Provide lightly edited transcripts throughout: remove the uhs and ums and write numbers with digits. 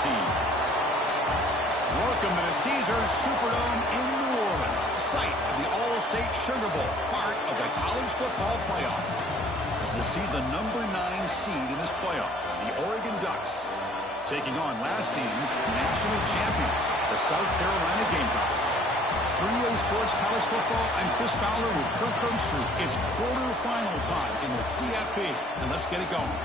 team. Welcome to the Caesars Superdome in New Orleans, site of the All-State Sugar Bowl, part of the college football playoff. We'll see the number 9 seed in this playoff, the Oregon Ducks, taking on last season's national champions, the South Carolina Gamecocks. 3A Sports College Football, I'm Chris Fowler with Kirk Herbstreit. It's quarterfinal time in the CFP, and let's get it going.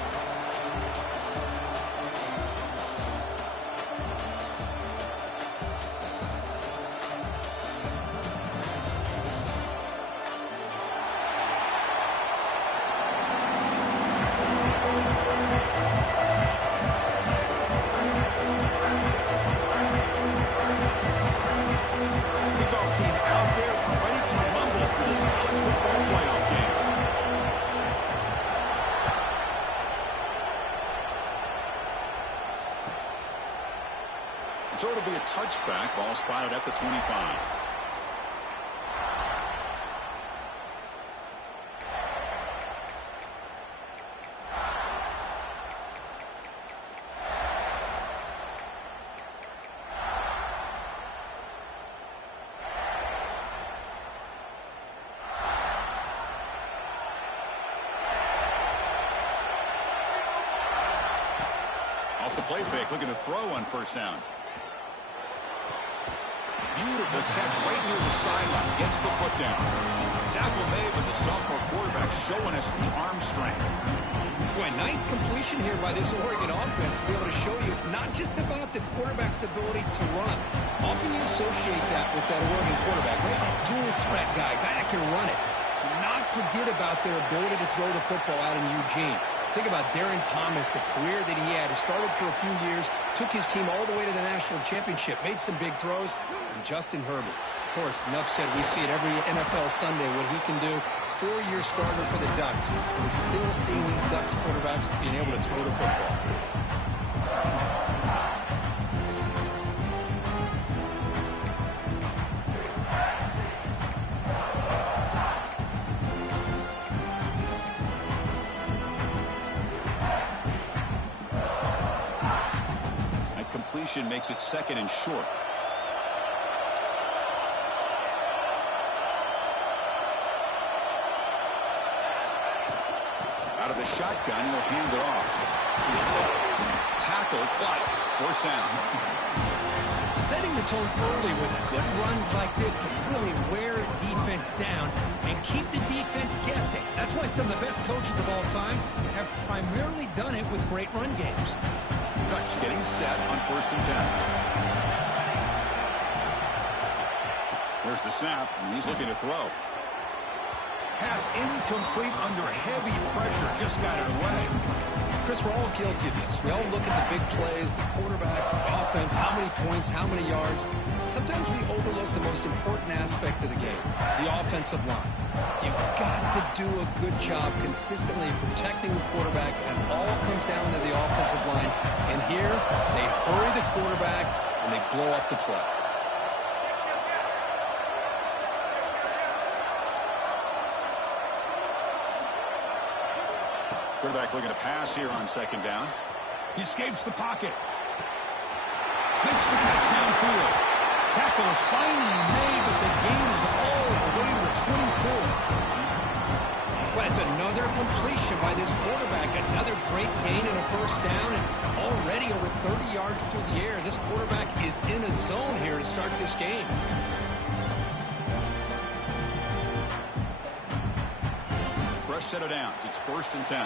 So it'll be a touchback, ball spotted at the 25. Off the play fake, looking to throw on first down. Beautiful catch right near the sideline. Gets the foot down. Tackle made with the sophomore quarterback showing us the arm strength. Boy, nice completion here by this Oregon offense to be able to show you it's not just about the quarterback's ability to run. Often you associate that with that Oregon quarterback, right? That dual threat guy that can run it. Do not forget about their ability to throw the football out in Eugene. Think about Darren Thomas, the career that he had. He started for a few years, took his team all the way to the national championship, made some big throws. And Justin Herbert, of course, enough said, we see it every NFL Sunday what he can do. 4-year starter for the Ducks. We're still seeing these Ducks quarterbacks being able to throw the football. Makes it second and short. Out of the shotgun, he'll hand it off. Tackle, but forced down. Setting the tone early with good runs like this can really wear defense down and keep the defense guessing. That's why some of the best coaches of all time have primarily done it with great run games. Dutch getting set on first and 10. There's the snap, and he's looking to throw. Pass incomplete under heavy pressure. Just got it away. Chris, we're all guilty of this. We all look at the big plays, the quarterbacks, the offense, how many points, how many yards. Sometimes we overlook the most important aspect of the game, the offensive line. You've got to do a good job consistently protecting the quarterback, and all comes down to the offensive line. And here, they hurry the quarterback, and they blow up the play. Quarterback looking to pass here on second down. He escapes the pocket. Makes the catch downfield. Tackle is finally made, but the gain is all the way to the 24. Well, it's another completion by this quarterback. Another great gain and a first down, and already over 30 yards through the air. This quarterback is in a zone here to start this game. Fresh set of downs. It's first and 10.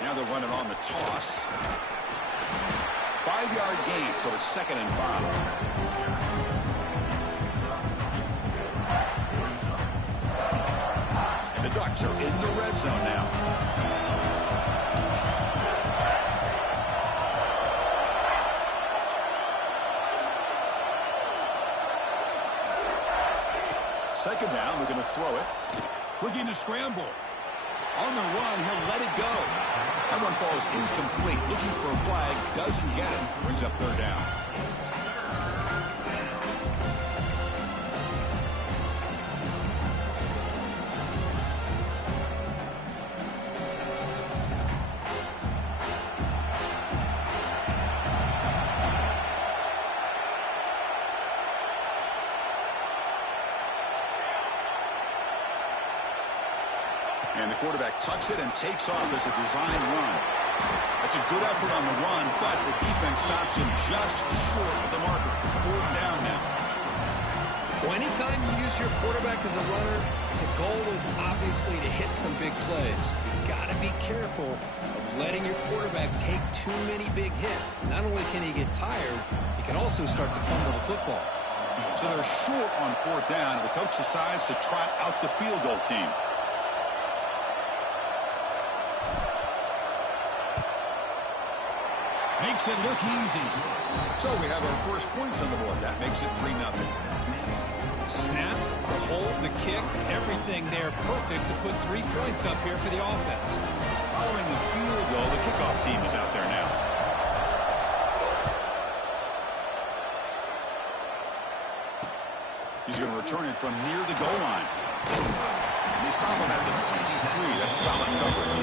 Now they're running on the toss. 5-yard gain, so it's second and 5. And the Ducks are in the red zone now. Second down, we're going to throw it. Looking to scramble. On the run, he'll let it go. That one falls incomplete. Looking for a flag, doesn't get it. Brings up third down. And the quarterback tucks it and takes off as a design run. That's a good effort on the run, but the defense stops him just short of the marker. 4th down now. Well, anytime you use your quarterback as a runner, the goal is obviously to hit some big plays. You've got to be careful of letting your quarterback take too many big hits. Not only can he get tired, he can also start to fumble the football. So they're short on 4th down, and the coach decides to trot out the field goal team. Makes it look easy. So we have our first points on the board. That makes it 3-0. Snap, the hold, the kick, everything there perfect to put 3 points up here for the offense. Following the field goal, the kickoff team is out there now. He's going to return it from near the goal line. And they stop him at the 23. That's solid coverage.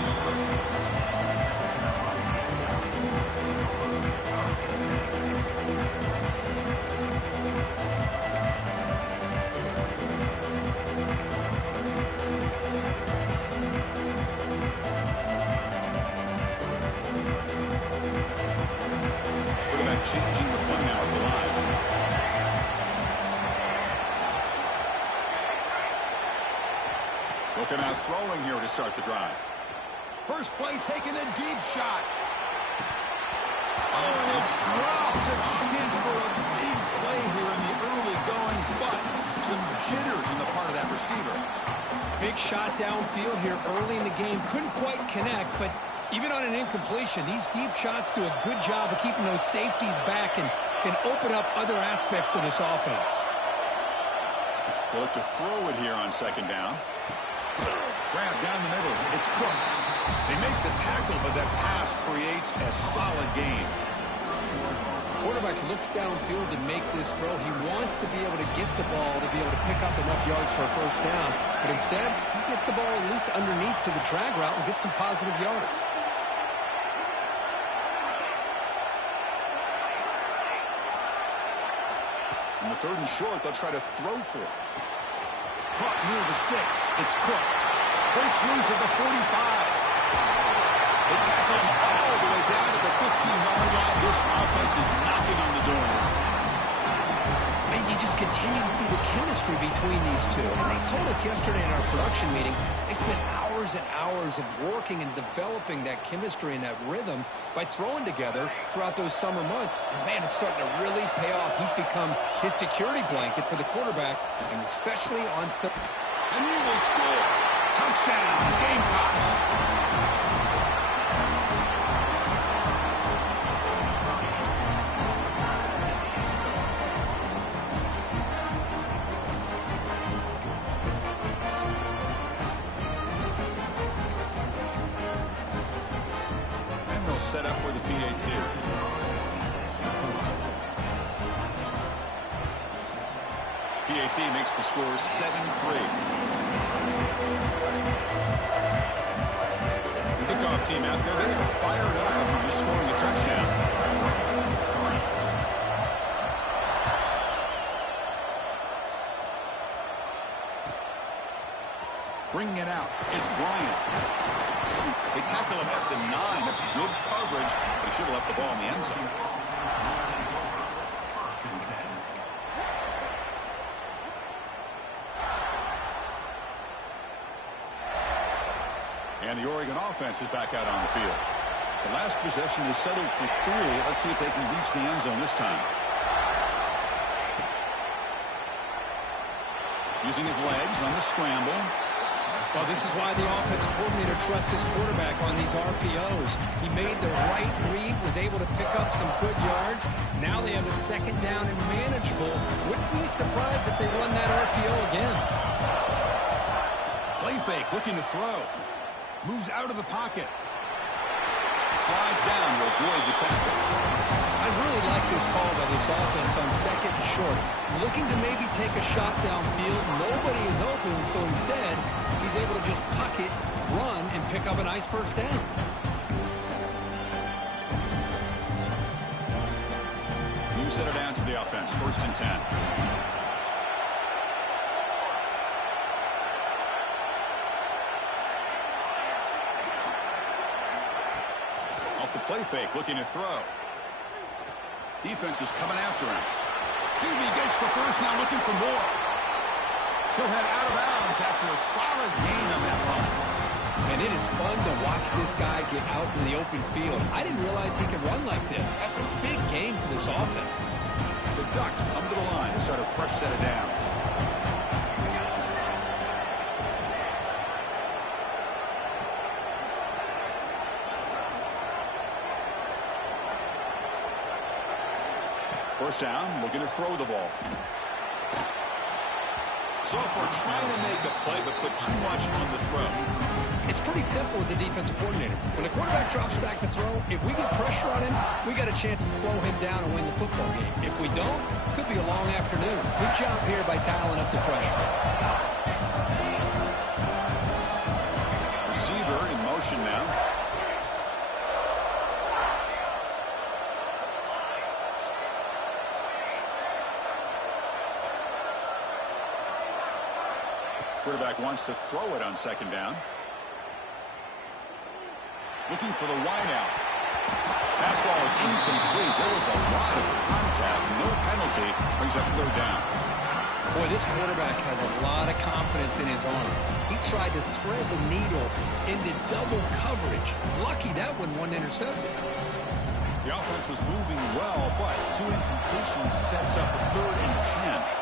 Changing the play now at the line. Looking out throwing here to start the drive. First play taking a deep shot. Oh, it's dropped. A chance for a big play here in the early going, but some jitters in the part of that receiver. Big shot downfield here early in the game. Couldn't quite connect, but even on an incompletion, these deep shots do a good job of keeping those safeties back and can open up other aspects of this offense. They'll look to throw it here on 2nd down. Grab down the middle. It's Cook. They make the tackle, but that pass creates a solid gain. Quarterback looks downfield to make this throw. He wants to be able to get the ball to be able to pick up enough yards for a 1st down. But instead, he gets the ball at least underneath to the drag route and gets some positive yards. In the 3rd and short, they'll try to throw for it. Caught near the sticks. It's Cook. Breaks loose at the 45. They tackle him all the way down to the 15-yard line. This offense is knocking on the door. And you just continue to see the chemistry between these two. And they told us yesterday in our production meeting, they spent hours and hours of working and developing that chemistry and that rhythm by throwing together throughout those summer months. And, man, it's starting to really pay off. He's become his security blanket for the quarterback, and especially on and he will score. Touchdown, Gamecocks. Set up for the PAT. PAT makes the score 7-3. Kickoff team out there, they are fired up after just scoring a touchdown. Bringing it out, it's Bryant. They tackle him at the 9. That's good coverage. They should have left the ball in the end zone. And the Oregon offense is back out on the field. The last possession is settled for 3. Let's see if they can reach the end zone this time. Using his legs on the scramble. Well, this is why the offense coordinator trusts his quarterback on these RPOs. He made the right read, was able to pick up some good yards. Now they have a 2nd down and manageable. Wouldn't be surprised if they run that RPO again. Play fake, looking to throw. Moves out of the pocket. Slides down to avoid the tackle. I really like this call by this offense on 2nd and short. Looking to maybe take a shot downfield. Nobody is open, so instead, he's able to just tuck it, run, and pick up a nice 1st down. You set it down to the offense. 1st and 10. the play fake, looking to throw. Defense is coming after him. He gets the first, now looking for more. He'll head out of bounds after a solid gain on that run. And it is fun to watch this guy get out in the open field. I didn't realize he could run like this. That's a big gain for this offense. The Ducks come to the line to start a fresh set of downs. First down, looking to throw the ball. So we're trying to make a play, but put too much on the throw. It's pretty simple as a defensive coordinator. When the quarterback drops back to throw, if we get pressure on him, we got a chance to slow him down and win the football game. If we don't, could be a long afternoon. Good job here by dialing up the pressure. Receiver in motion now. Quarterback wants to throw it on second down. Looking for the wideout. Pass ball is incomplete. There was a lot of contact. No penalty. Brings up third down. Boy, this quarterback has a lot of confidence in his arm. He tried to thread the needle into double coverage. Lucky that one wasn't intercepted. The offense was moving well, but two incompletions sets up a 3rd and 10.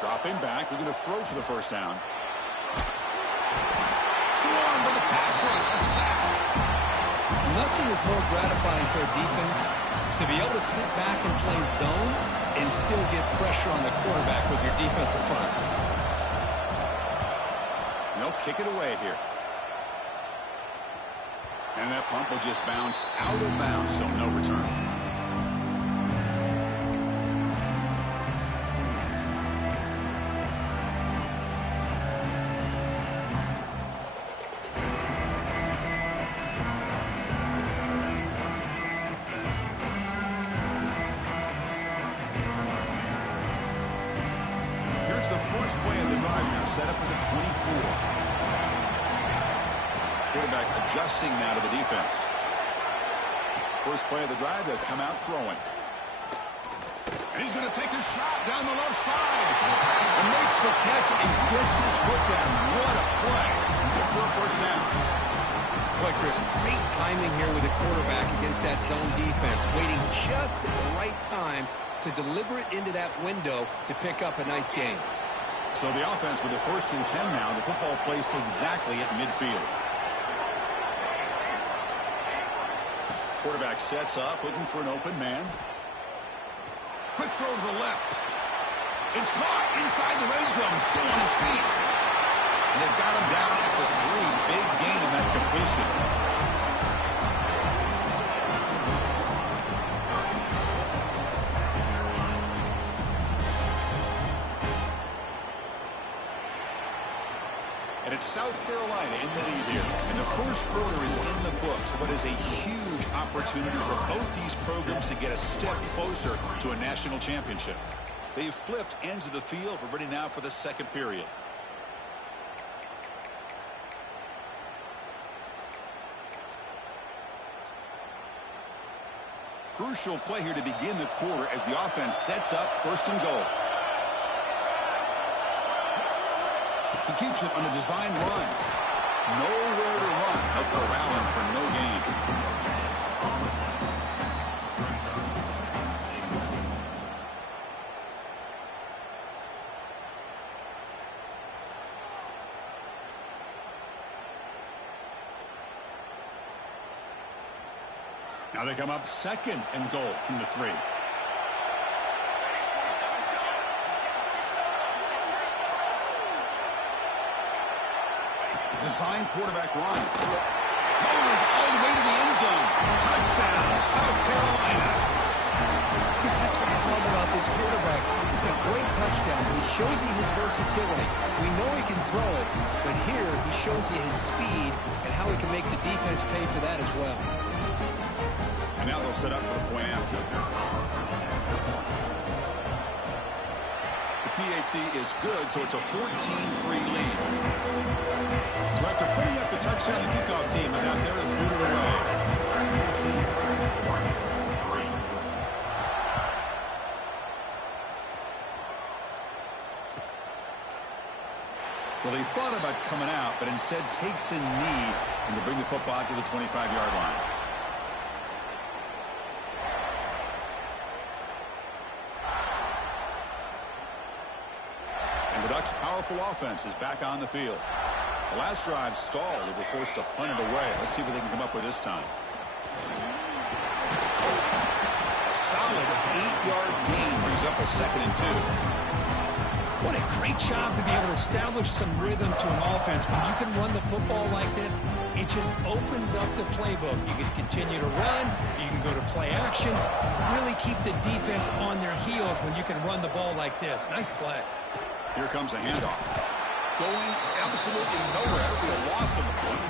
Dropping back, we're going to throw for the first down. Swarm with the pass rush, a sack. Nothing is more gratifying for a defense to be able to sit back and play zone and still get pressure on the quarterback with your defensive front. They'll kick it away here. And that pump will just bounce out of bounds, so no return. Play of the drive now, set up with a 24. Quarterback adjusting now to the defense. First play of the drive, they'll come out throwing. And he's going to take a shot down the left side. And makes the catch and gets his foot down. What a play. Good for a first down. Boy, Chris, great timing here with the quarterback against that zone defense. Waiting just at the right time to deliver it into that window to pick up a nice gain. So the offense with the 1st and 10 now. The football placed exactly at midfield. Quarterback sets up, looking for an open man. Quick throw to the left. It's caught inside the red zone, still on his feet. And they've got him down at the 3. Big gain on that completion. And it's South Carolina in the lead here. And the first quarter is in the books, but is a huge opportunity for both these programs to get a step closer to a national championship. They've flipped ends of the field. We're ready now for the second period. Crucial play here to begin the quarter as the offense sets up 1st and goal. He keeps it on a design run. Nowhere to run. They'll corral him for no gain. Now they come up 2nd and goal from the 3. Design quarterback run. Goes all the way to the end zone. Touchdown, South Carolina. Because that's what I love about this quarterback. It's a great touchdown. He shows you his versatility. We know he can throw it, but here he shows you his speed and how he can make the defense pay for that as well. And now they'll set up for the point after. The PAT is good, so it's a 14-3 lead. So after putting up the touchdown, the kickoff team is out there to boot it away. Well, he thought about coming out, but instead takes a knee and will bring the football to the 25-yard line. And the Ducks' powerful offense is back on the field. The last drive stalled. They were forced to hunt it away. Let's see what they can come up with this time. A solid 8-yard gain brings up a 2nd and 2. What a great job to be able to establish some rhythm to an offense. When you can run the football like this, it just opens up the playbook. You can continue to run. You can go to play action. You really keep the defense on their heels when you can run the ball like this. Nice play. Here comes a handoff. Going absolutely nowhere. It'll be a loss on the play.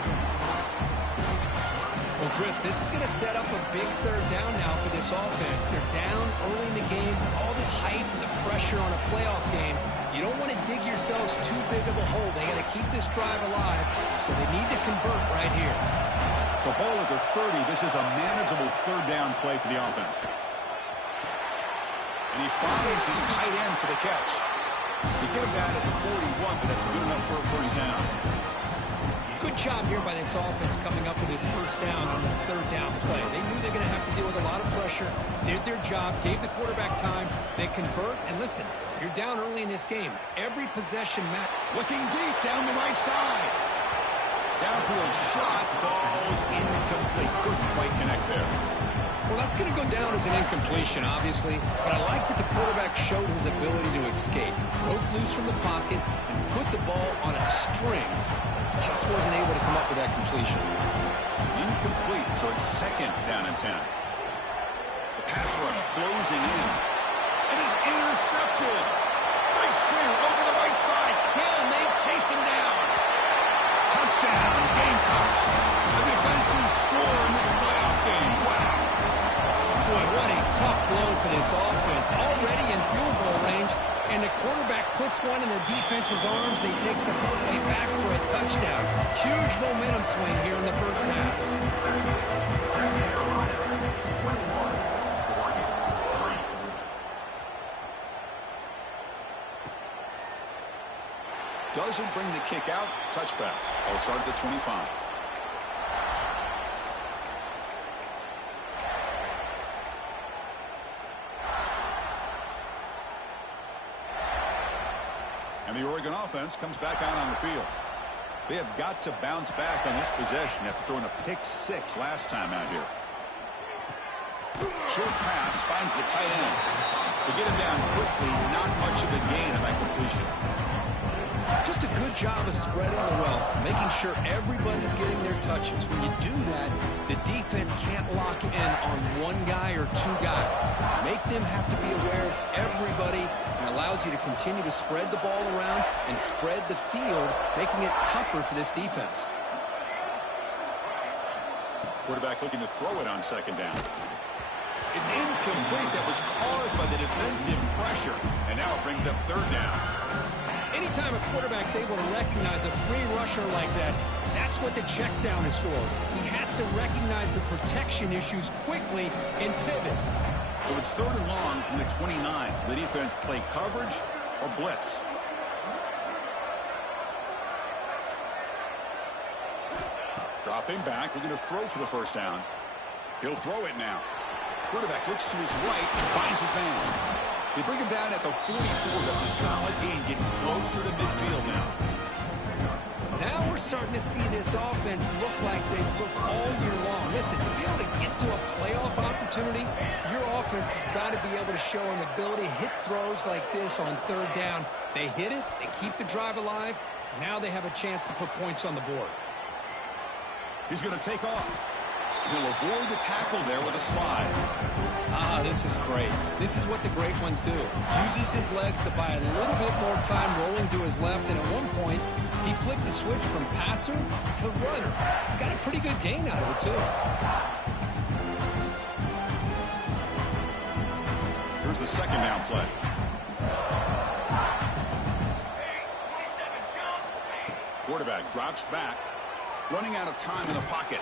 Well, Chris, this is going to set up a big 3rd down now for this offense. They're down early in the game. All the hype and the pressure on a playoff game. You don't want to dig yourselves too big of a hole. They got to keep this drive alive, so they need to convert right here. So ball at the 30. This is a manageable 3rd down play for the offense. And he finds his tight end for the catch. They get him down at the 41, but that's good enough for a 1st down. Good job here by this offense coming up with his 1st down on the 3rd down play. They knew they're going to have to deal with a lot of pressure, did their job, gave the quarterback time. They convert, and listen, you're down early in this game. Every possession matters. Looking deep down the right side. Downfield shot, falls incomplete. Couldn't quite connect there. Well, that's going to go down as an incompletion, obviously, but I like that the quarterback showed his ability to escape, broke loose from the pocket, and put the ball on a string. Just wasn't able to come up with that completion. Incomplete, so it's 2nd down and 10. The pass rush closing in. It is intercepted. Big screen over the right side. Can they chase him down? Touchdown, Gamecocks. The defensive score in this playoff game. Wow. Boy, what a tough blow for this offense. Already in field goal range. And the quarterback puts one in the defense's arms, and he takes it all the way back for a touchdown. Huge momentum swing here in the 1st half. Doesn't bring the kick out. Touchback. They'll start at the 25. And the Oregon offense comes back out on the field. They have got to bounce back on this possession after throwing a pick 6 last time out here. Short pass finds the tight end. They get him down quickly. Not much of a gain of that completion. Just a good job of spreading the wealth, making sure everybody's getting their touches. When you do that, the defense can't lock in on one guy or 2 guys. Make them have to be aware of everybody, and allows you to continue to spread the ball around and spread the field, making it tougher for this defense. Quarterback looking to throw it on 2nd down. It's incomplete. That was caused by the defensive pressure, and now it brings up 3rd down. Anytime a quarterback's able to recognize a free rusher like that, that's what the check down is for. He has to recognize the protection issues quickly and pivot. So it's 3rd and long from the 29. The defense play coverage or blitz. Dropping back, looking to throw for the 1st down. He'll throw it now. Quarterback looks to his right and finds his man. They bring him down at the 44. That's a solid gain, getting closer to midfield now. Now we're starting to see this offense look like they've looked all year long. Listen, to be able to get to a playoff opportunity, your offense has got to be able to show an ability to hit throws like this on 3rd down. They hit it, they keep the drive alive. Now they have a chance to put points on the board. He's going to take off. He'll avoid the tackle there with a slide. Ah, this is great. This is what the great ones do. Uses his legs to buy a little bit more time rolling to his left, and at one point, he flipped a switch from passer to runner. Got a pretty good gain out of it, too. Here's the second down play. Quarterback drops back. Running out of time in the pocket.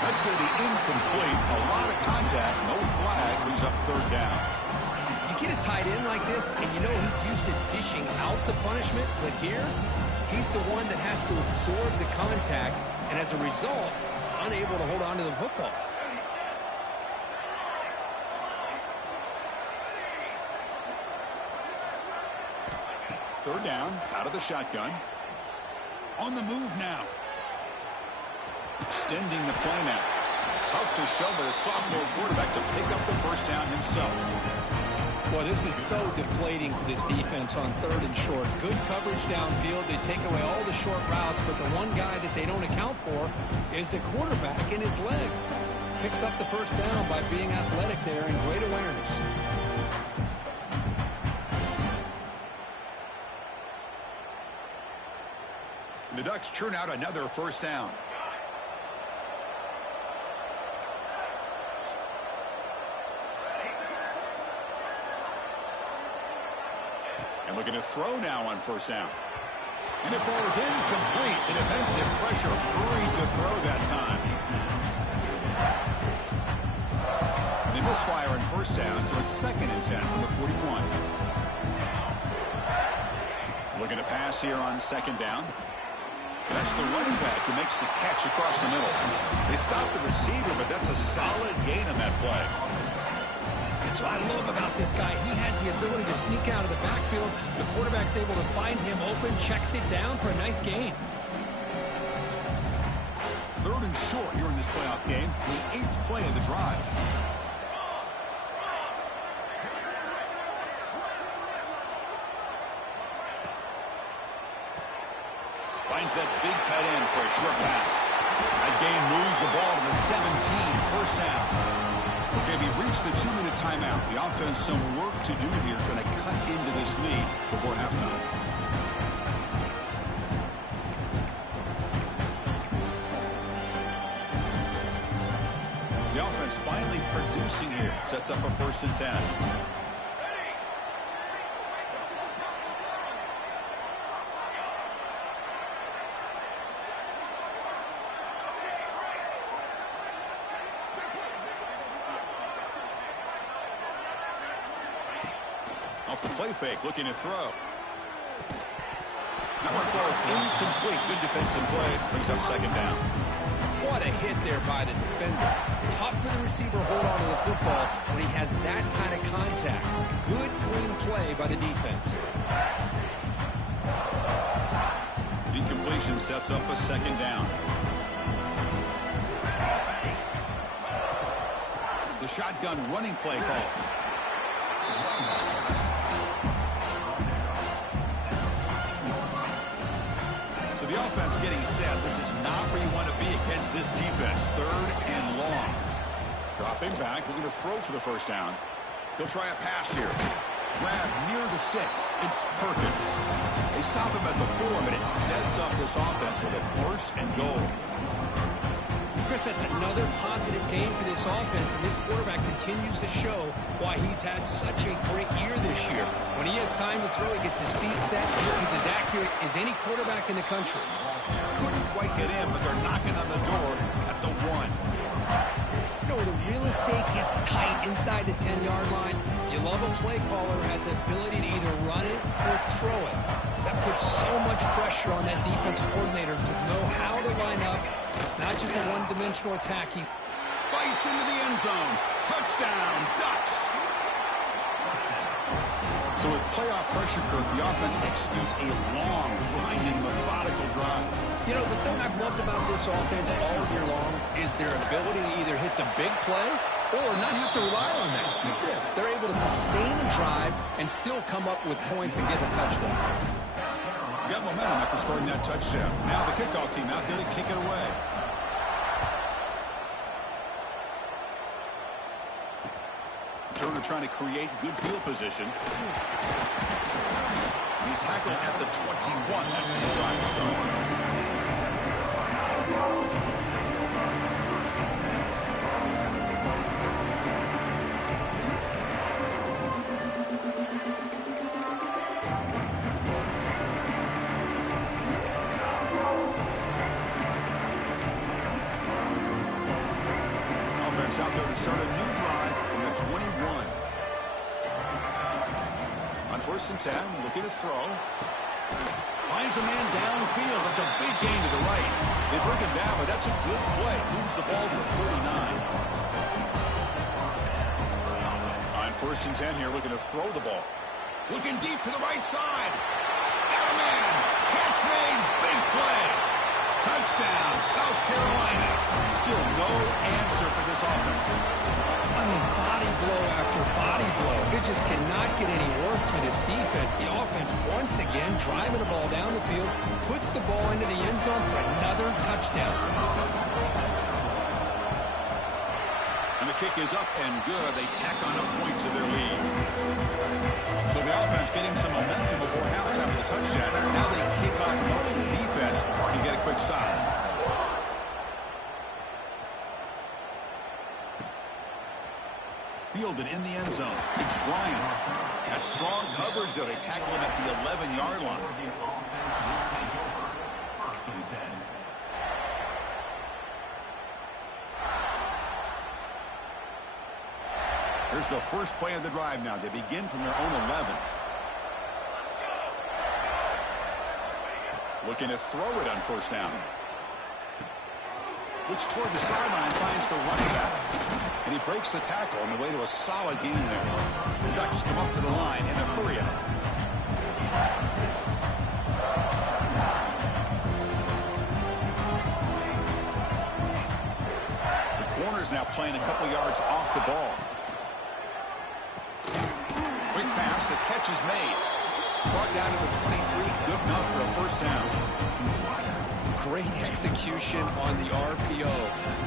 That's going to be incomplete. A lot of contact. No flag. Brings up third down. You get a tight end like this, and you know he's used to dishing out the punishment, but here, he's the one that has to absorb the contact, and as a result, he's unable to hold on to the football. Third down, out of the shotgun. On the move now. Extending the play now. Tough to show by the sophomore quarterback to pick up the first down himself. Boy, this is so deflating for this defense on third and short. Good coverage downfield. They take away all the short routes, but the one guy that they don't account for is the quarterback in his legs. Picks up the first down by being athletic there and great awareness. The Ducks churn out another first down. And looking to throw now on first down. And it falls incomplete. The defensive pressure hurried to throw that time. They misfire on first down, so it's 2nd and 10 from the 41. Looking to pass here on 2nd down. That's the running back who makes the catch across the middle. They stop the receiver, but that's a solid gain on that play. That's what I love about this guy. He has the ability to sneak out of the backfield. The quarterback's able to find him open, checks it down for a nice gain. Third and short here in this playoff game, the 8th play of the drive. Finds that big tight end for a short pass. That gain moves the ball to the 17, first down. Okay, we reached the 2-minute timeout. The offense some work to do here trying to cut into this lead before halftime. The offense finally producing here. Sets up a 1st and 10. Off the play fake, looking to throw. That one falls incomplete. Good defensive play. Brings up 2nd down. What a hit there by the defender. Tough for the receiver to hold on to the football when he has that kind of contact. Good, clean play by the defense. Incompletion sets up a 2nd down. The shotgun running play call. The offense getting set. This is not where you want to be against this defense. 3rd and long. Dropping back, looking to throw for the first down. He'll try a pass here. Grab near the sticks. It's Perkins. They stop him at the 4, but it sets up this offense with a 1st and goal. Chris, that's another positive game for this offense, and this quarterback continues to show why he's had such a great year this year. When he has time to throw, he gets his feet set. He's as accurate as any quarterback in the country. Couldn't quite get in, but they're knocking on the door at the 1. You know, the real estate gets tight inside the 10-yard line. You love a play caller who has the ability to either run it or throw it, because that puts so much pressure on that defensive coordinator to know how to line up. It's not just a one-dimensional attack. He fights into the end zone. Touchdown, Ducks. So with playoff pressure, Kirk, the offense executes a long, grinding, methodical drive. You know, the thing I've loved about this offense all year long is their ability to either hit the big play or not have to rely on that. Like this, they're able to sustain a drive and still come up with points and get a touchdown. Got momentum after scoring that touchdown. Now the kickoff team out there to kick it away. they're trying to create good field position. He's tackled at the 21. That's when the drive will start. Offense out there to start a new drive from the 21. On 1st and 10, looking to throw. Finds a man downfield. That's a big gain to the right. They bring him down, but that's a good play. Moves the ball to the 39. On 1st and 10 here, looking to throw the ball. Looking deep to the right side. Got a man. Catch made. Big play. Touchdown, South Carolina. Still no answer for this offense. I mean, body blow after body blow. It just cannot get any worse for this defense. The offense, once again, driving the ball down the field, puts the ball into the end zone for another touchdown. And the kick is up and good. They tack on a point to their lead. So the offense getting some momentum before halftime with a touchdown. Now they kick off and hope for the defense and get a quick stop. Fielded in the end zone. It's Bryant. That strong coverage, though. They tackle him at the 11-yard line. Here's the first play of the drive now. They begin from their own 11. Looking to throw it on 1st down. Looks toward the sideline, finds the running back. And he breaks the tackle on the way to a solid gain there. The Ducks come up to the line in a hurry up. The corner's now playing a couple yards off the ball. Quick pass, the catch is made. Brought down to the 23, good enough for a 1st down. Great execution on the RPO.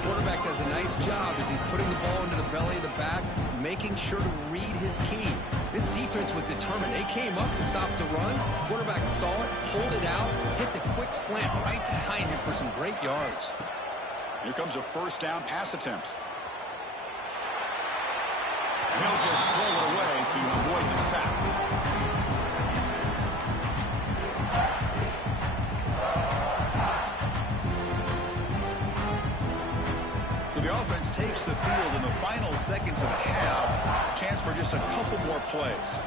Quarterback does a nice job as he's putting the ball into the belly of the back, making sure to read his key. This defense was determined. They came up to stop the run. Quarterback saw it, pulled it out, hit the quick slant right behind him for some great yards. Here comes a 1st down pass attempt. And he'll just throw it away to avoid the sack. So the offense takes the field in the final seconds of the half. Chance for just a couple more plays.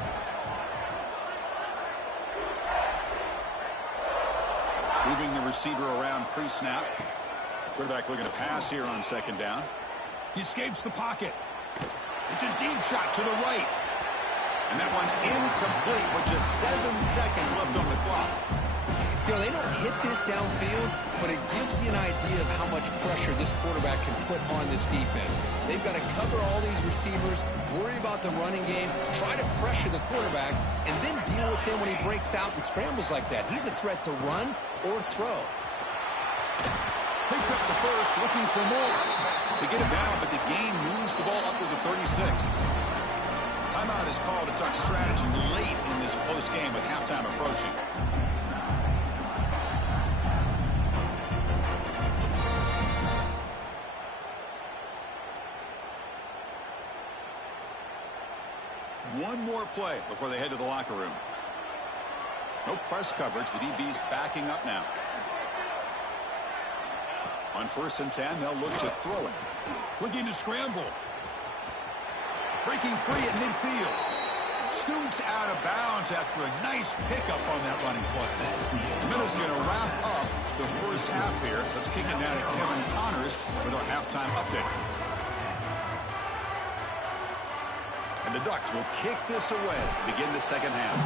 Moving the receiver around pre-snap. Quarterback looking to pass here on 2nd down. He escapes the pocket. It's a deep shot to the right. And that one's incomplete with just 7 seconds left on the clock. You know, they don't hit this downfield, but it gives you an idea of how much pressure this quarterback can put on this defense. They've got to cover all these receivers, worry about the running game, try to pressure the quarterback, and then deal with him when he breaks out and scrambles like that. He's a threat to run or throw. Picks up the first, looking for more. They get it down, but the gain moves the ball up to the 36. Timeout is called. A Duck strategy late in this close game with halftime approaching. One more play before they head to the locker room. No press coverage. The DB's backing up now. On 1st and 10, they'll look to throw it. Looking to scramble. Breaking free at midfield. Scoots out of bounds after a nice pickup on that running play. The Minnows going to wrap up the first half here. Let's kick it down to Kevin Connors with our halftime update. And the Ducks will kick this away to begin the second half.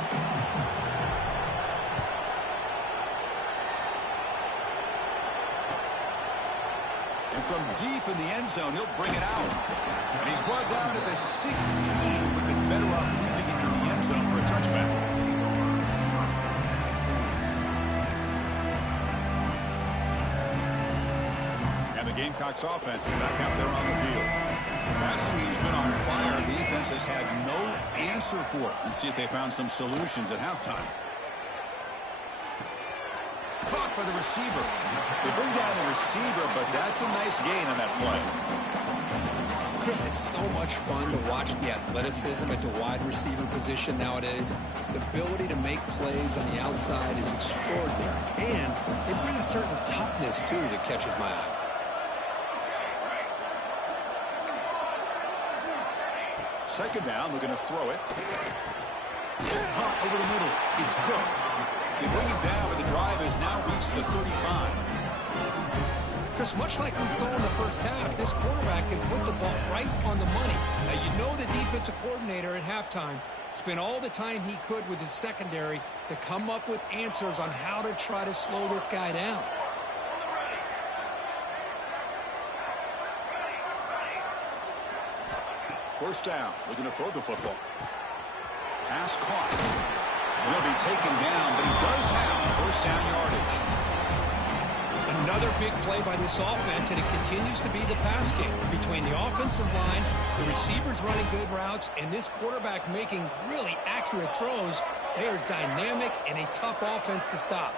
And from deep in the end zone, he'll bring it out. And he's brought down to the 16. Would have been better off leaving it in the end zone for a touchback. And the Gamecocks offense is back out there on the field. Passing game's been on fire. Defense has had no answer for it. Let's see if they found some solutions at halftime. Caught by the receiver. They bring down the receiver, but that's a nice gain on that play. Chris, it's so much fun to watch the athleticism at the wide receiver position nowadays. The ability to make plays on the outside is extraordinary, and they bring a certain toughness, too, that catches my eye. Second down, we're going to throw it. Hot over the middle. It's Cook. They bring it down, but the drive has now reached the 35. Chris, much like we saw in the first half, this quarterback can put the ball right on the money. Now, you know the defensive coordinator at halftime spent all the time he could with his secondary to come up with answers on how to try to slow this guy down. First down. We're going to throw the football. Pass caught. Will be taken down, but he does have first down yardage. Another big play by this offense, and it continues to be the pass game. Between the offensive line, the receivers running good routes, and this quarterback making really accurate throws, they are dynamic and a tough offense to stop.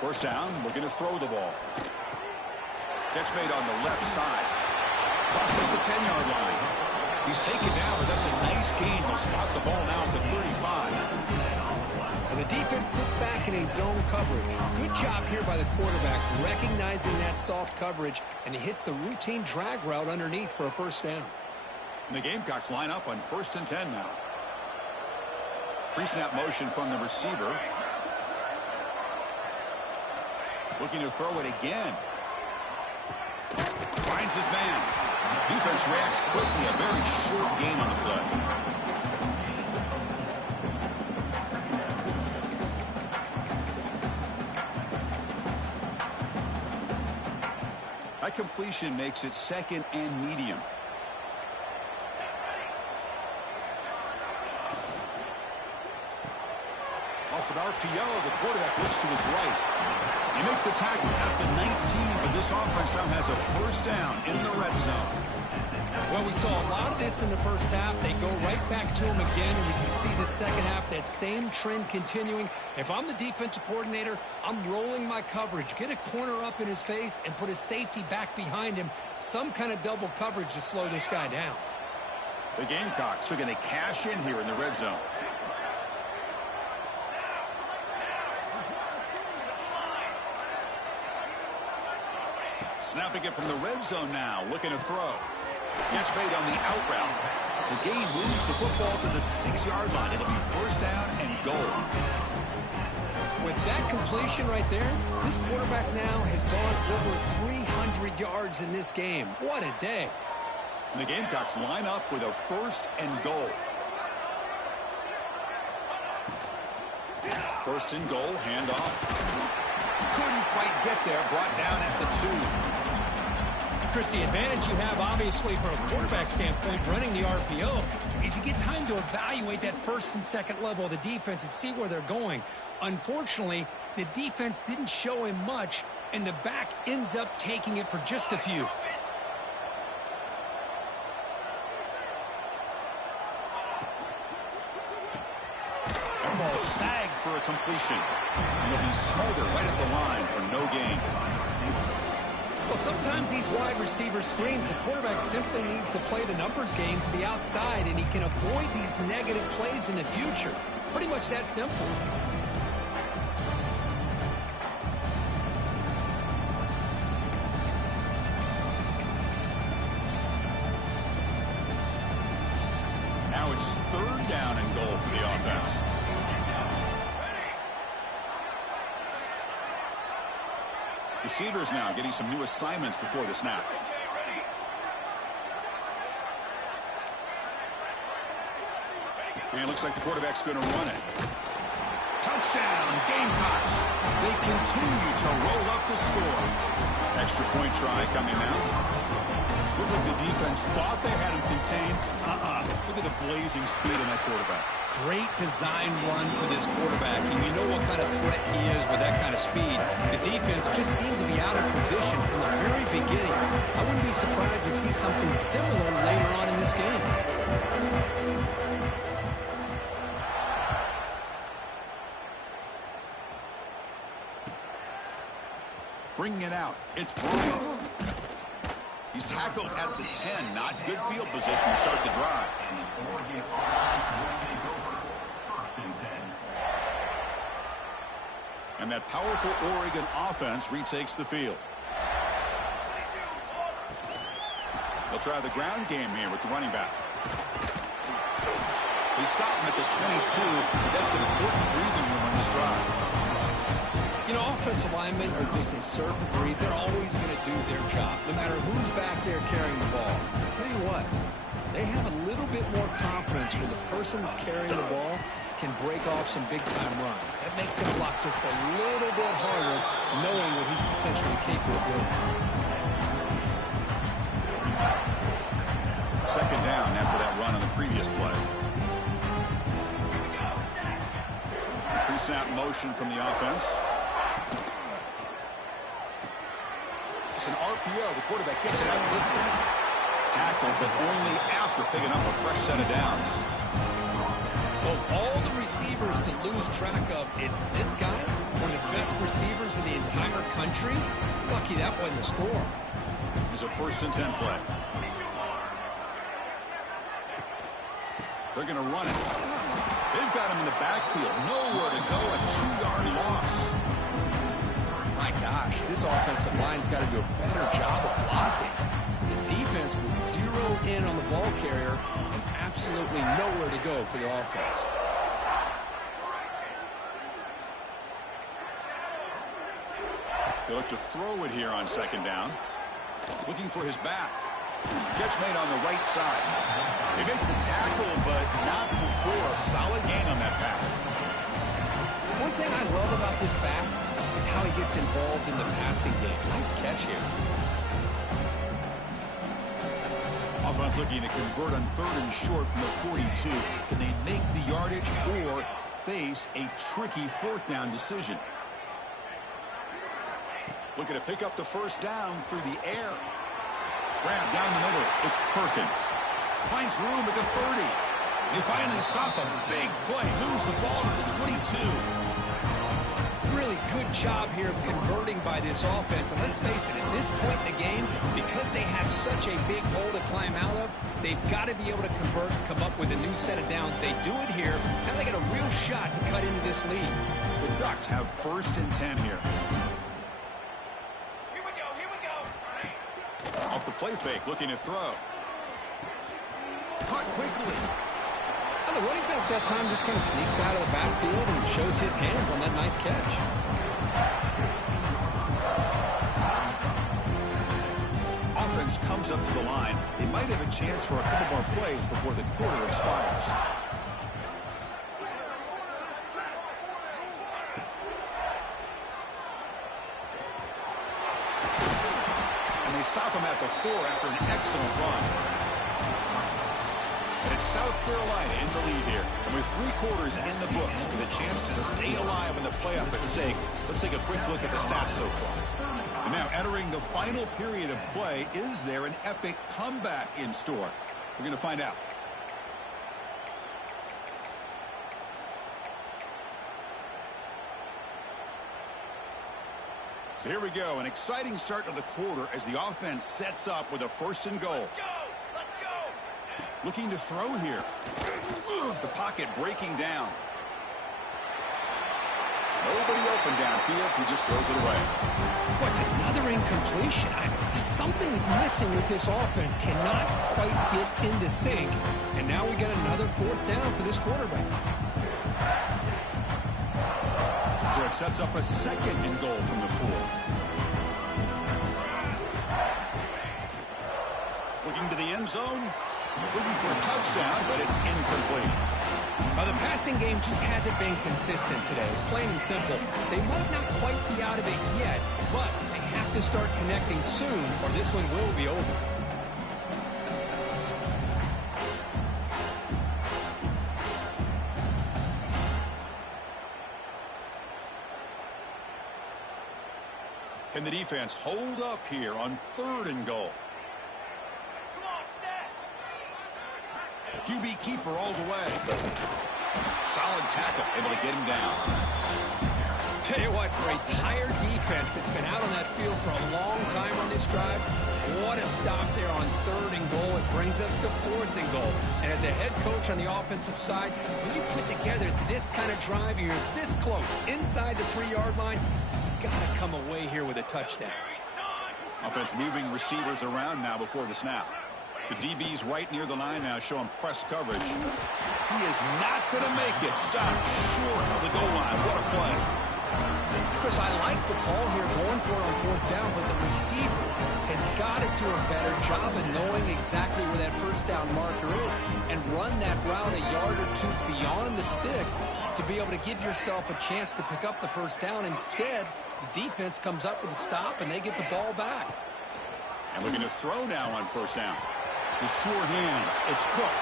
First down, we're going to throw the ball. Catch made on the left side. Crosses the 10-yard line. He's taken down, but that's a nice gain. He'll spot the ball now at the 35. And the defense sits back in a zone coverage. Good job here by the quarterback, recognizing that soft coverage, and he hits the routine drag route underneath for a first down. And the Gamecocks line up on 1st and 10 now. Pre-snap motion from the receiver. Looking to throw it again. Finds his man. Defense reacts quickly. A very short gain on the play. That completion makes it 2nd and medium. Off an RPO, the quarterback looks to his right. They make the tackle at the 19, but this offense now has a first down in the red zone. Well, we saw a lot of this in the first half. They go right back to him again, and we can see the second half, that same trend continuing. If I'm the defensive coordinator, I'm rolling my coverage. Get a corner up in his face and put a safety back behind him. Some kind of double coverage to slow this guy down. The Gamecocks are going to cash in here in the red zone. Snapping it from the red zone now, looking to throw. Gets made on the out route. The gain moves the football to the 6-yard line. It'll be first down and goal. With that completion right there, this quarterback now has gone over 300 yards in this game. What a day. And the Gamecocks line up with a first and goal. First and goal, handoff. Couldn't quite get there, brought down at the 2. Chris, the advantage you have, obviously, from a quarterback standpoint, running the RPO, is you get time to evaluate that first and second level of the defense and see where they're going. Unfortunately, the defense didn't show him much, and the back ends up taking it for just a few. That ball snagged for a completion. And it'll be smothered right at the line for no gain. Well, sometimes these wide receiver screens, the quarterback simply needs to play the numbers game to the outside, and he can avoid these negative plays in the future. Pretty much that simple. Now it's 3rd down and goal for the offense. Receivers now getting some new assignments before the snap. And it looks like the quarterback's going to run it. Touchdown, Gamecocks. They continue to roll up the score. Extra point try coming now. Looks like the defense thought they had him contained. Look at the blazing speed on that quarterback. Great design run for this quarterback, and you know what kind of threat he is with that kind of speed. The defense just seemed to be out of position from the very beginning. I wouldn't be surprised to see something similar later on in this game. Bringing it out. It's Bryant. He's tackled at the 10. Not good field position to start the drive. And that powerful Oregon offense retakes the field. They'll try the ground game here with the running back. They stop him at the 22. That's an important breathing room on this drive. You know, offensive linemen are just a certain breed. They're always going to do their job, no matter who's back there carrying the ball. I'll tell you what, they have a little bit more confidence when the person that's carrying the ball can break off some big-time runs. That makes them block just a little bit harder, knowing what he's potentially capable of doing. Second down after that run on the previous play. Pre-snap motion from the offense. It's an RPO. The quarterback gets it out quickly. Tackled, but only after picking up a fresh set of downs. Of all the receivers to lose track of, it's this guy, one of the best receivers in the entire country. Lucky that wasn't the score. It's a 1st and 10 play. They're going to run it. They've got him in the backfield. Nowhere to go. A 2-yard loss. My gosh, this offensive line's got to do a better job of blocking. The defense was zeroed in on the ball carrier and absolutely nowhere to go for the offense. They look to throw it here on 2nd down. Looking for his back. Catch made on the right side. They make the tackle, but not before a solid gain on that pass. One thing I love about this back is how he gets involved in the passing game. Nice catch here. Offense looking to convert on 3rd and short from the 42. Can they make the yardage or face a tricky 4th down decision? Looking to pick up the 1st down through the air. Grab down the middle. It's Perkins. Finds room at the 30. They finally stop him. Big play. Moves the ball to the 22. Really good job here of converting by this offense. And let's face it, at this point in the game, because they have such a big hole to climb out of, they've got to be able to convert, come up with a new set of downs. They do it here. Now they got a real shot to cut into this lead. The Ducks have 1st and 10 here. Off the play fake, looking to throw. Caught quickly. And the running back that time just kind of sneaks out of the backfield and shows his hands on that nice catch. Offense comes up to the line. They might have a chance for a couple more plays before the quarter expires. Stop him at the 4 after an excellent run. And it's South Carolina in the lead here. And with 3 quarters in the books with a chance to stay alive in the playoff at stake, let's take a quick look at the stats so far. And now entering the final period of play, is there an epic comeback in store? We're going to find out. So here we go, an exciting start to the quarter as the offense sets up with a 1st and goal. Let's go. Looking to throw here. The pocket breaking down. Nobody open downfield. He just throws it away. What's another incompletion? Just something's missing with this offense. Cannot quite get into sync. And now we get another 4th down for this quarterback. So it sets up a 2nd and goal from the 4. Looking to the end zone. Looking for a touchdown, but it's incomplete. The passing game just hasn't been consistent today. It's plain and simple. They might not quite be out of it yet, but they have to start connecting soon, or this one will be over. Can the defense hold up here on 3rd and goal? Come on, set. QB keeper all the way. Solid tackle, able to get him down. Tell you what, for a tired defense that's been out on that field for a long time on this drive, what a stop there on 3rd and goal. It brings us to 4th and goal. And as a head coach on the offensive side, when you put together this kind of drive, you're this close, inside the 3-yard line, you got to come away here with a touchdown. Offense moving receivers around now before the snap. The DB's right near the line now, showing press coverage. He is not going to make it. Stopped short of the goal line. What a play. Chris, I like the call here going for it on 4th down, but the receiver has got to do a better job of knowing exactly where that 1st down marker is and run that route a yard or 2 beyond the sticks to be able to give yourself a chance to pick up the 1st down. Instead, the defense comes up with a stop and they get the ball back. And looking to throw now on 1st down. The sure hands. It's Cook.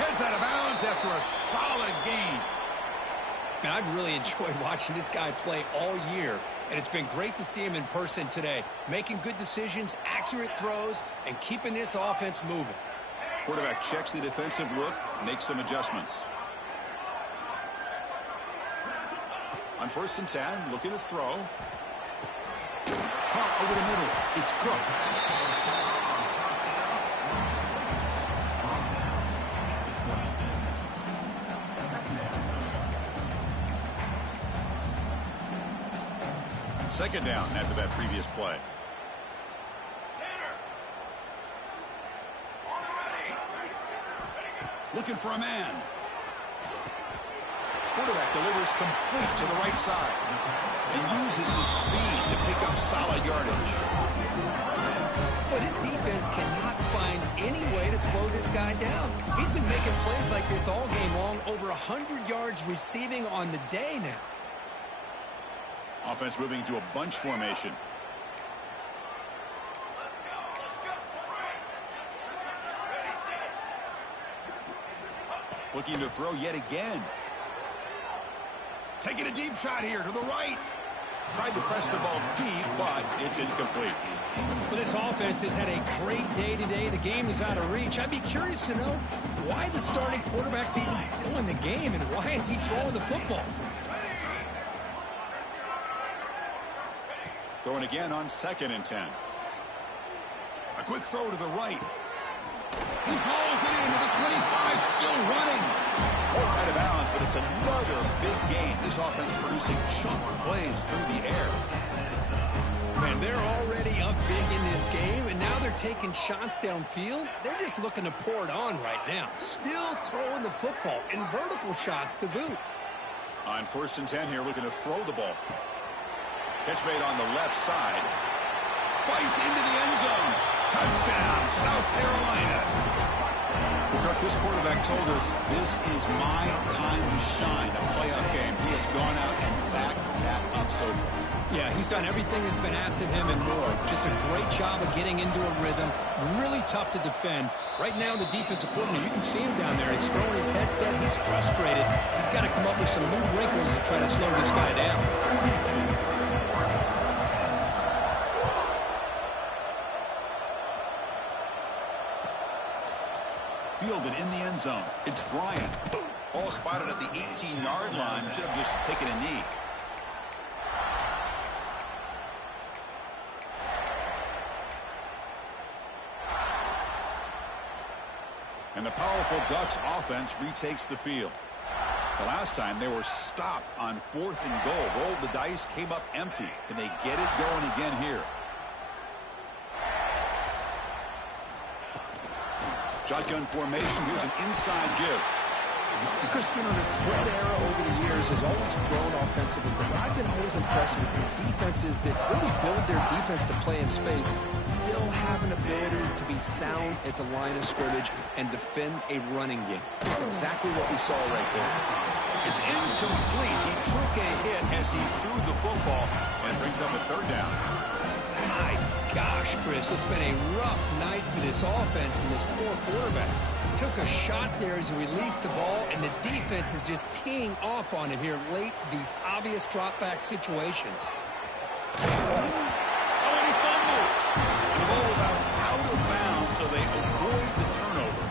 Heads out of bounds after a solid gain. And I've really enjoyed watching this guy play all year, and it's been great to see him in person today, making good decisions, accurate throws, and keeping this offense moving. Quarterback checks the defensive look, makes some adjustments. On 1st and 10, looking to throw. Caught over the middle. It's Cook. Second down after that previous play. Looking for a man. Quarterback delivers complete to the right side and uses his speed to pick up solid yardage. Well, this defense cannot find any way to slow this guy down. He's been making plays like this all game long, over 100 yards receiving on the day now. Offense moving to a bunch formation. Looking to throw yet again. Taking a deep shot here to the right. Tried to press the ball deep, but it's incomplete. Well, this offense has had a great day today. The game is out of reach. I'd be curious to know why the starting quarterback's even still in the game and why is he throwing the football? Throwing again on 2nd and 10. A quick throw to the right. He hauls it into the 25, still running. Out of bounds, but it's another big game. This offense producing chunk plays through the air. Man, they're already up big in this game, and now they're taking shots downfield. They're just looking to pour it on right now. Still throwing the football, and vertical shots to boot. On 1st and 10 here, looking to throw the ball. Catch made on the left side. Fights into the end zone. Touchdown, South Carolina. Cook, this quarterback told us this is my time to shine, a playoff game. He has gone out and backed that up so far. Yeah, he's done everything that's been asked of him and more. Just a great job of getting into a rhythm. Really tough to defend. Right now, the defensive coordinator, you can see him down there. He's throwing his headset. He's frustrated. He's got to come up with some new wrinkles to try to slow this guy down. Fielded in the end zone. It's Bryant. Ball spotted at the 18-yard line. Should have just taken a knee. And the powerful Ducks offense retakes the field. The last time they were stopped on 4th and goal. Rolled the dice, came up empty. Can they get it going again here? Shotgun formation. Here's an inside give. Because, you know, the spread era over the years has always grown offensively, but I've been always impressed with defenses that really build their defense to play in space, still have an ability to be sound at the line of scrimmage and defend a running game. That's exactly what we saw right there. It's incomplete. He took a hit as he threw the football, and it brings up a 3rd down. My gosh, Chris, it's been a rough night for this offense and this poor quarterback. Took a shot there as he released the ball, and the defense is just teeing off on him here late, these obvious drop-back situations. Oh, and he fumbles. The ball bounces out of bounds, so they avoid the turnover.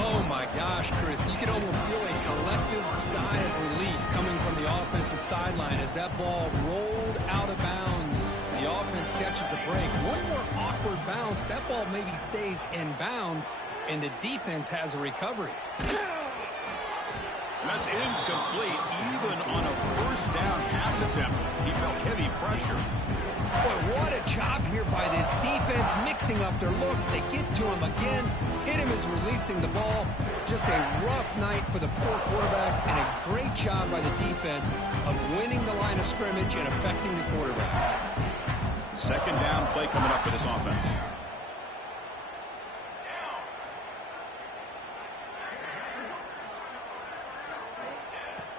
Oh, my gosh, Chris. You can almost feel a collective sigh of relief coming from the offensive sideline as that ball rolled out of bounds. The offense catches a break. One more awkward bounce. That ball maybe stays in bounds, and the defense has a recovery. And that's incomplete, even on a first down pass attempt. He felt heavy pressure. Boy, what a job here by this defense, mixing up their looks. They get to him again. Hit him as releasing the ball. Just a rough night for the poor quarterback, and a great job by the defense of winning the line of scrimmage and affecting the quarterback. Second down play coming up for this offense.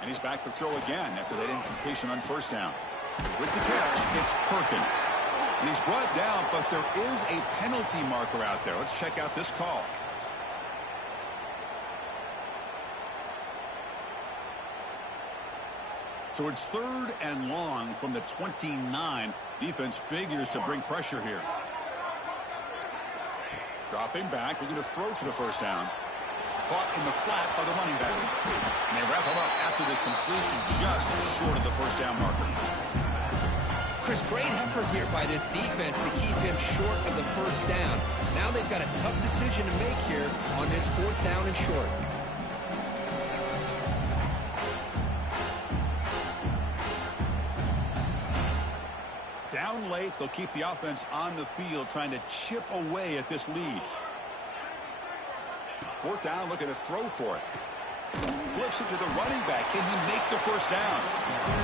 And he's back to throw again after that incompletion on first down. With the catch, it's Perkins. And he's brought down, but there is a penalty marker out there. Let's check out this call. So it's 3rd and long from the 29. Defense figures to bring pressure here. Dropping back, looking to throw for the first down. Caught in the flat by the running back. And they wrap him up after the completion just short of the first down marker. Chris, great effort here by this defense to keep him short of the first down. Now they've got a tough decision to make here on this 4th down and short. Down late, they'll keep the offense on the field trying to chip away at this lead. 4th down, looking to throw for it. Flips it to the running back. Can he make the first down?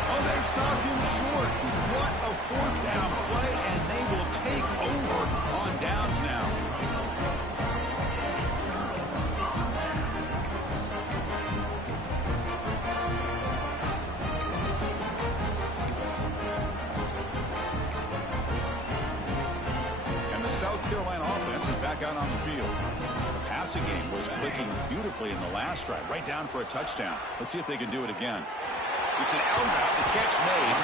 Oh, they've stopped him short. What a 4th down play, and they will take over on downs now. And the South Carolina offense is back out on the field. Passing game was clicking beautifully in the last drive, right down for a touchdown. Let's see if they can do it again. It's an out route, the catch made.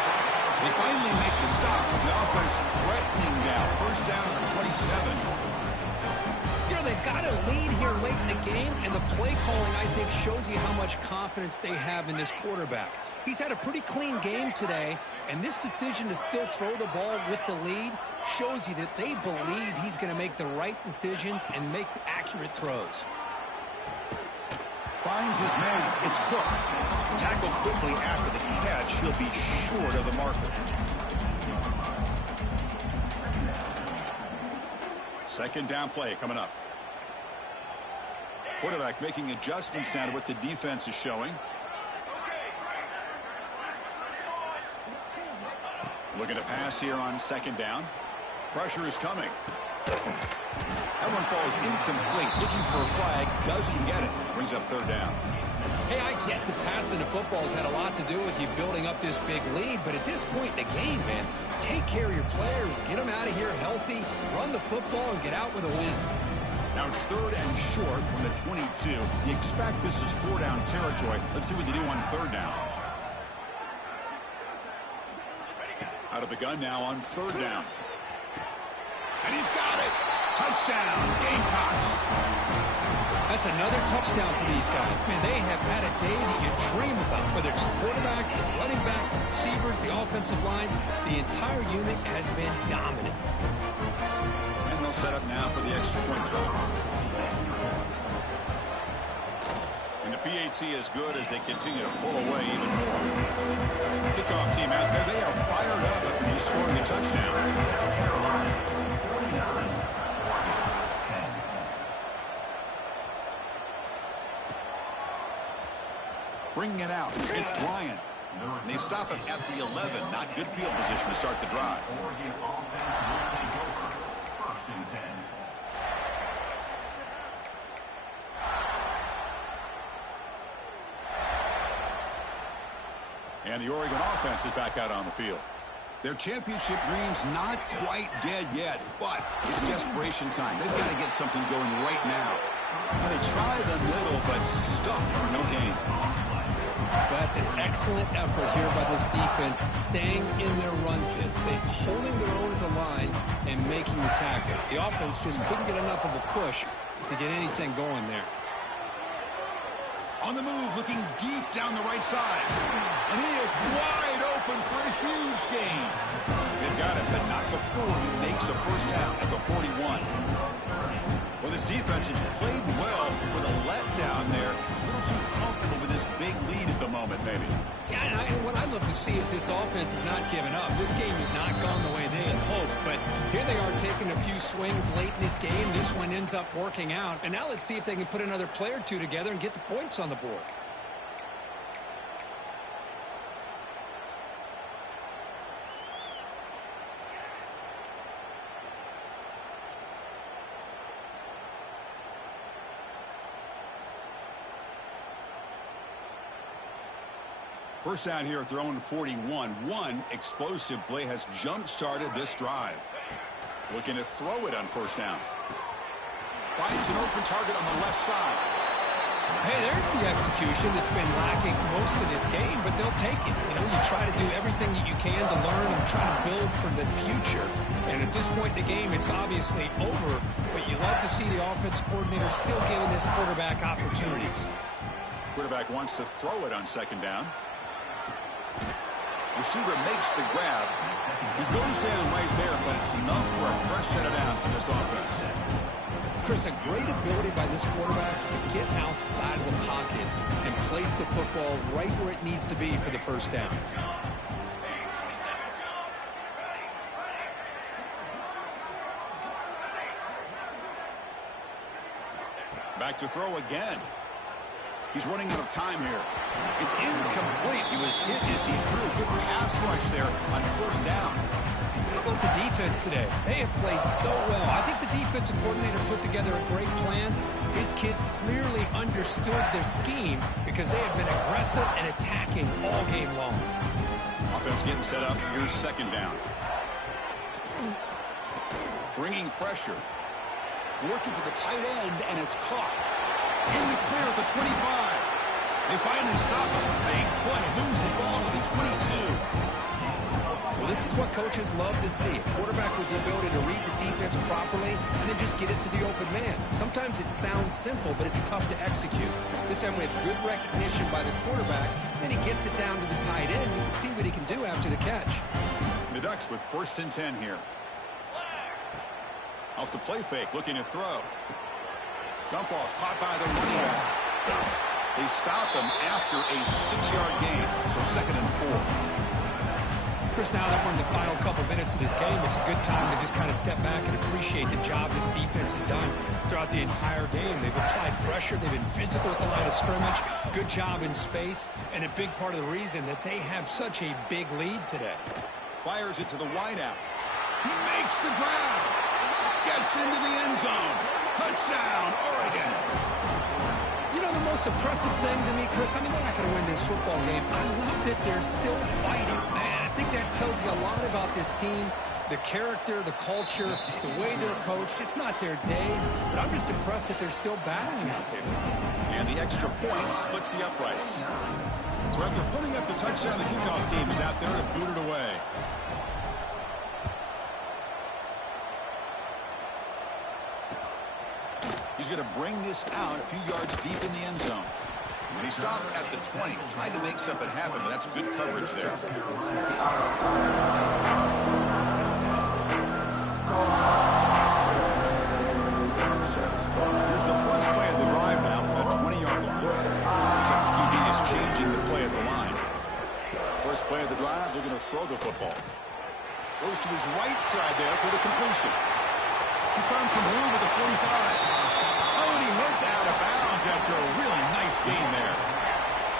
They finally make the stop, with the offense threatening now. First down to the 27. You know, they've got a lead here late in the game, and the play calling, I think, shows you how much confidence they have in this quarterback. He's had a pretty clean game today, and this decision to still throw the ball with the lead shows you that they believe he's going to make the right decisions and make accurate throws. Finds his man. It's Cook. Tackled quickly after the catch. He'll be short of the marker. Second down play coming up. Quarterback making adjustments now to what the defense is showing. Looking to pass here on second down. Pressure is coming. That one falls incomplete. Looking for a flag. Doesn't get it. Brings up 3rd down. Hey, I get the passing of football has had a lot to do with you building up this big lead, but at this point in the game, man, take care of your players. Get them out of here healthy. Run the football and get out with a win. Now it's 3rd and short from the 22. You expect this is 4-down territory. Let's see what they do on 3rd down. Out of the gun now on 3rd down. And he's got it. Touchdown, Gamecocks. That's another touchdown for these guys. Man, they have had a day that you dream about. Whether it's the quarterback, the running back, the receivers, the offensive line, the entire unit has been dominant. And they'll set up now for the extra point try. And the PAT is good as they continue to pull away even more. Kickoff team out there. They are fired up after just scoring a touchdown. Bringing it out. It's Bryant. And they stop him at the 11. Not good field position to start the drive. And the Oregon offense is back out on the field. Their championship dreams not quite dead yet, but it's desperation time. They've got to get something going right now. And they try the middle, but stuck for no gain. That's That's an excellent effort here by this defense, staying in their run fit, holding their own at the line and making the tackle. The offense just couldn't get enough of a push to get anything going there. On the move, looking deep down the right side. And he is wide open for a huge gain. They've got it, but not before he makes a first down at the 41. Well, this defense has played well with a letdown there. A little too comfortable with this big lead at the moment, maybe. Yeah, and what I love to see is this offense is not giving up. This game has not gone the way they had hoped, but here they are taking a few swings late in this game. This one ends up working out, and now let's see if they can put another play or two together and get the points on the board. First down here at their own 41. One explosive play has jump-started this drive. Looking to throw it on first down. Finds an open target on the left side. Hey, there's the execution that's been lacking most of this game, but they'll take it. You know, you try to do everything that you can to learn and try to build for the future. And at this point in the game, it's obviously over, but you love to see the offensive coordinator still giving this quarterback opportunities. Quarterback wants to throw it on second down. Receiver makes the grab. He goes down right there, but it's enough for a fresh set of downs for this offense. Chris, a great ability by this quarterback to get outside of the pocket and place the football right where it needs to be for the first down. Back to throw again. He's running out of time here. It's incomplete. He was hit as he threw a good pass rush there on first down. How about the defense today? They have played so well. I think the defensive coordinator put together a great plan. His kids clearly understood their scheme because they have been aggressive and attacking all game long. Offense getting set up. Here's second down. Bringing pressure. Working for the tight end, and it's caught. In the clear at the 25. They finally stop him. Big play. Moves the ball to the 22. Well, this is what coaches love to see. A quarterback with the ability to read the defense properly and then just get it to the open man. Sometimes it sounds simple, but it's tough to execute. This time we have good recognition by the quarterback. Then he gets it down to the tight end. You can see what he can do after the catch. The Ducks with 1st and 10 here. Off the play fake, looking to throw. Dump off, caught by the running back. They stop him after a 6-yard gain, so 2nd and 4. Chris, now that we're in the final couple minutes of this game, it's a good time to just kind of step back and appreciate the job this defense has done throughout the entire game. They've applied pressure. They've been physical at the line of scrimmage. Good job in space, and a big part of the reason that they have such a big lead today. Fires it to the wideout. He makes the grab. Gets into the end zone. Touchdown, Oregon. You know, the most impressive thing to me, Chris, I mean, they're not going to win this football game. I love that they're still fighting. Man, I think that tells you a lot about this team, the character, the culture, the way they're coached. It's not their day, but I'm just impressed that they're still battling out there. And the extra point splits the uprights. So after putting up the touchdown, the kickoff team is out there to boot it away. He's going to bring this out a few yards deep in the end zone. And he stopped at the 20. Tried to make something happen, but that's good coverage there. Here's the first play of the drive now from that 20-yard line. Looks like the QB is changing the play at the line. First play of the drive, they're going to throw the football. Goes to his right side there for the completion. He's found some room at the 45. He heads out of bounds after a really nice game there.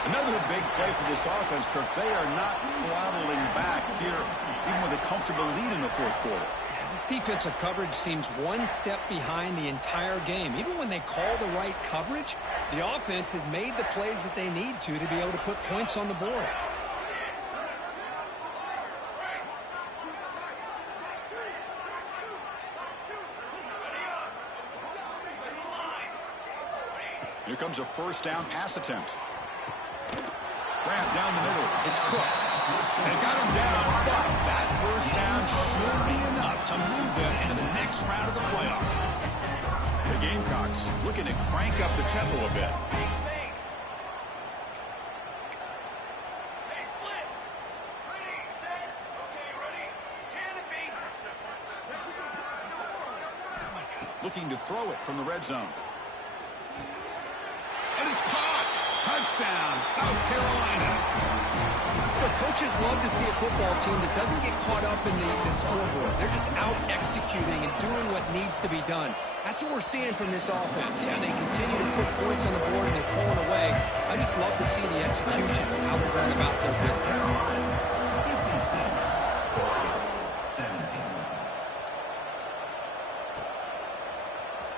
Another big play for this offense, Kirk. They are not throttling back here, even with a comfortable lead in the 4th quarter. Yeah, this defensive coverage seems one step behind the entire game. Even when they call the right coverage, the offense has made the plays that they need to be able to put points on the board. Here comes a first down pass attempt. Grab down the middle. It's Cook. They got him down, but that first down should be enough to move them into the next round of the playoff. The Gamecocks looking to crank up the tempo a bit. Hey, flip. Ready, set. Okay, ready. Canopy. Looking to throw it from the red zone. And it's caught. Touchdown, South Carolina. Coaches love to see a football team that doesn't get caught up in the scoreboard. They're just out executing and doing what needs to be done. That's what we're seeing from this offense. Yeah, they continue to put points on the board and they're pulling away. I just love to see the execution, how they're going about their business.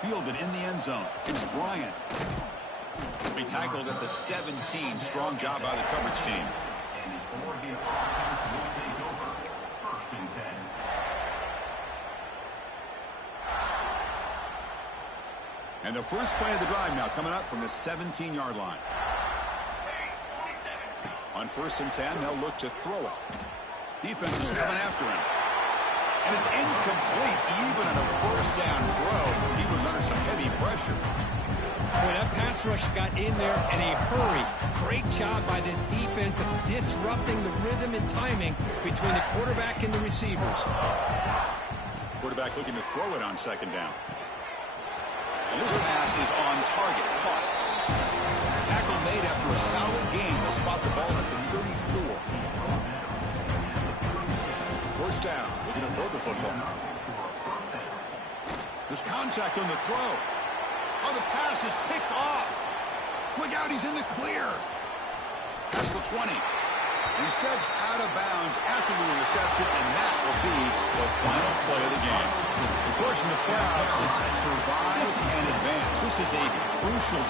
Fielded in the end zone. It's Bryant. Be tackled at the 17. Strong job by the coverage team. And the first play of the drive now coming up from the 17-yard line. On 1st and 10, they'll look to throw it. Defense is coming after him. And it's incomplete even on a first down throw. He was under some heavy pressure. Boy, that pass rush got in there in a hurry. Great job by this defense of disrupting the rhythm and timing between the quarterback and the receivers. Quarterback looking to throw it on 2nd down. And this pass is on target. Caught. Tackle made after a solid game. They'll spot the ball at the 34. 1st down. Looking to throw the football. There's contact on the throw. Oh, the pass is picked off. Look out, he's in the clear. That's the 20. He steps out of bounds after the interception, and that will be the final play of the game. The question of playoffs is survive and advance. This is a crucial